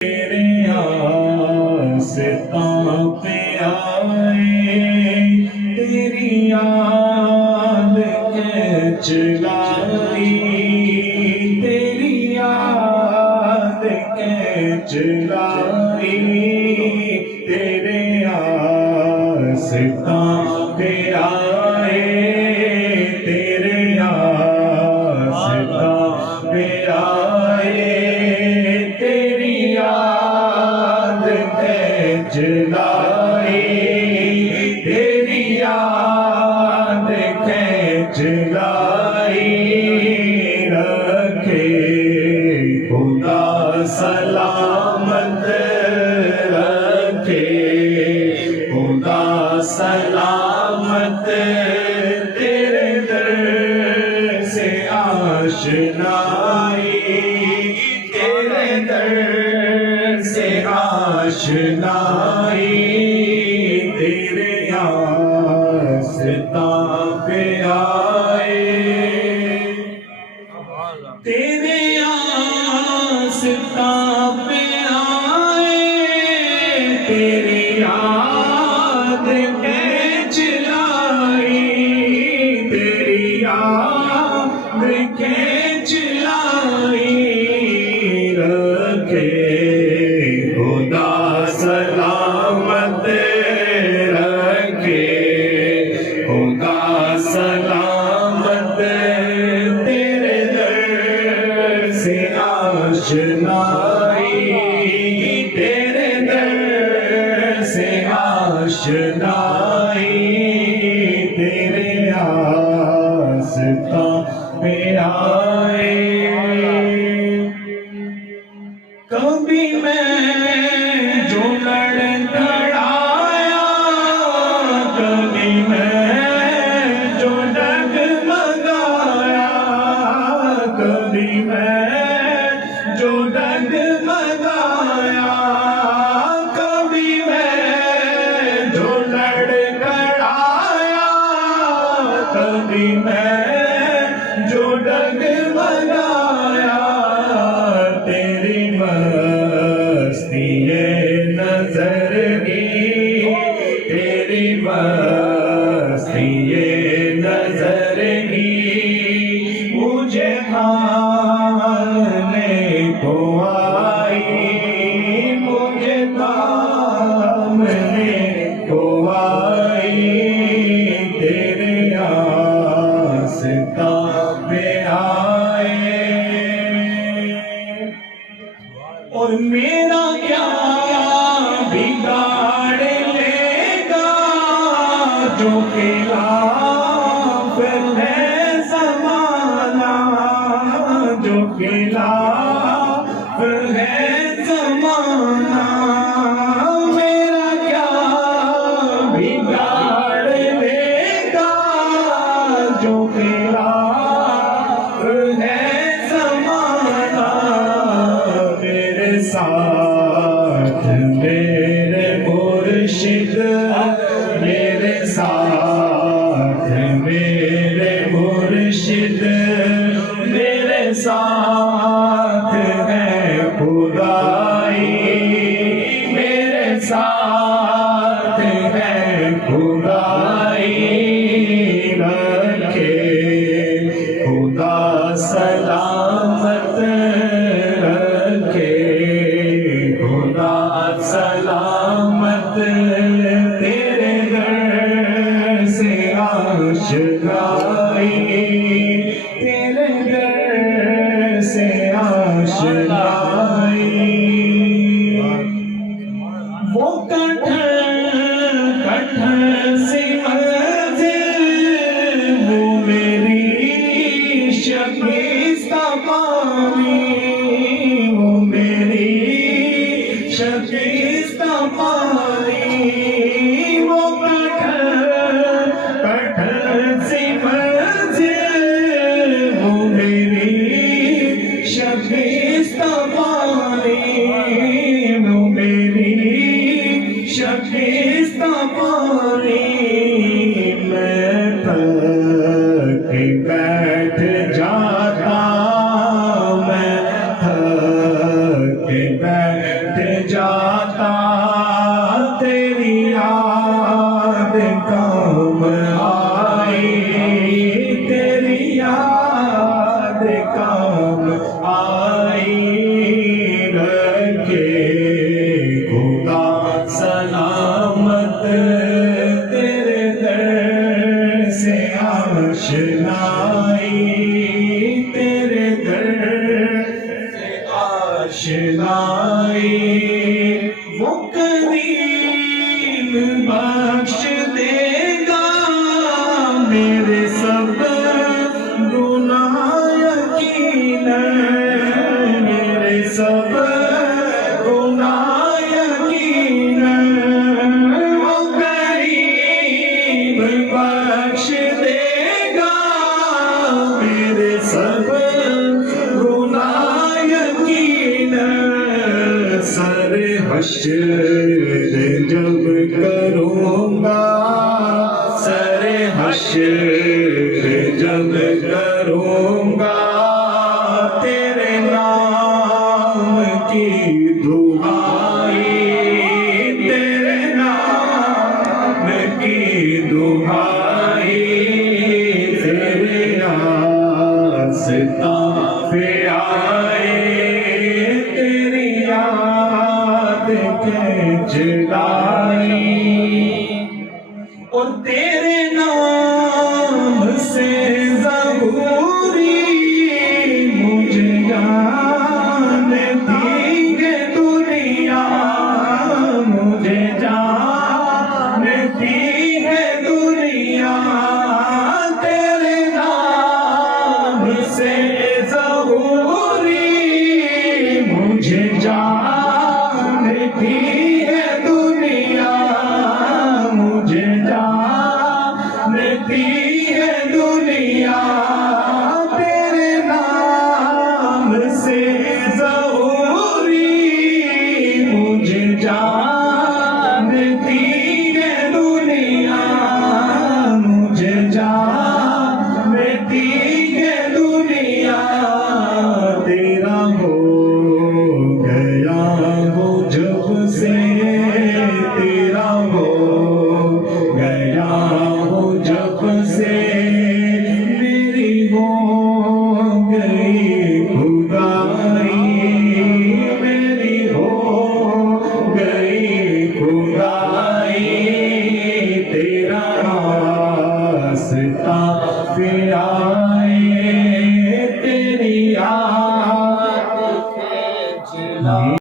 तेरे आस्तां पे आए, तेरी याद खींच लाई, तेरी याद खींच लाई, तेरे आस्तां पे आए, तेरे आस्तां पे आए, तेरी याद खींच लाई, तेरी याद खींच लाई, रखे खुदा सलामत, रखे खुदा सलामत, तेरे दर से आशनाई, तेरे दर से आशनाई, तेरे आस्तां पे आए, तेरे आस्तां पे आए, तेरी याद खींच लाई, तेरी याद खींच लाई, रखे खुदा सलामत, रखे खुदा सलामत, तेरे दर से आशनाई, तेरे दर से आशनाई, तेरे आस्तां पे आए। कभी मैं जो लड़खड़ाया, कभी मैं जो डगमगाया, कभी मैं जो डगमगाया, कभी मैं जो लड़खड़ाया, कभी मैं जो डगमगाया, तेरी मस्ती ये नजर की, तेरी मस्ती ये नजर की, मुझे थामने को आई, मुझे थामने को आई, तेरे आस्तां पे आए, और मेरा क्या बिगाड़ लेगा जो खिलाफ है ज़माना, जो खिलाफ है ज़माना, मेरा क्या बिगाड़ लेगा जो खिलाफ है ज़माना, मेरे साथ मेरे मुर्शिद, मेरे साथ मेरे मुर्शिद, मेरे साथ है खुदाई, मेरे साथ है खुदाई, रखे खुदा सलामत, रखे खुदा सलामत, तेरे दर से आशनाई, तेरे दर से आशनाई, वो कठन सी मंजिल, वो मेरी शकीस्ता पानी, वो मेरी शकीस्ता पानी, वो कठन सी मंजिल, वो मेरी शकीस्ता पानी, वो मेरी शकीस्ता पानी, मैं थक बैठ जाता, मैं थक बैठ जाता तेरी याद काम आई, तेरी याद काम आई। रखे खुदा सलामत तेरे दर से आशनाई, तेरे दर से आशनाई। वो करीम बख्श देगा मेरे सब गुनाह यकीनन, मेरे सब गुनाह यकीनन। वो करीम बख्श देगा मेरे सब गुनाह यकीनन। सर हश्र जब करूँगा, सर हश्र जब करूँगा, तेरे नाम की दुहाई, तेरे नाम की दुहाई। तेरे आस्था पे आए तेरी याद के जलाई, और तेरे नाम से ज़बूरी मुझे जान दी है दुनिया, मुझे जान दी है दुनिया। तेरे नाम से ज़बूरी मुझे जान दी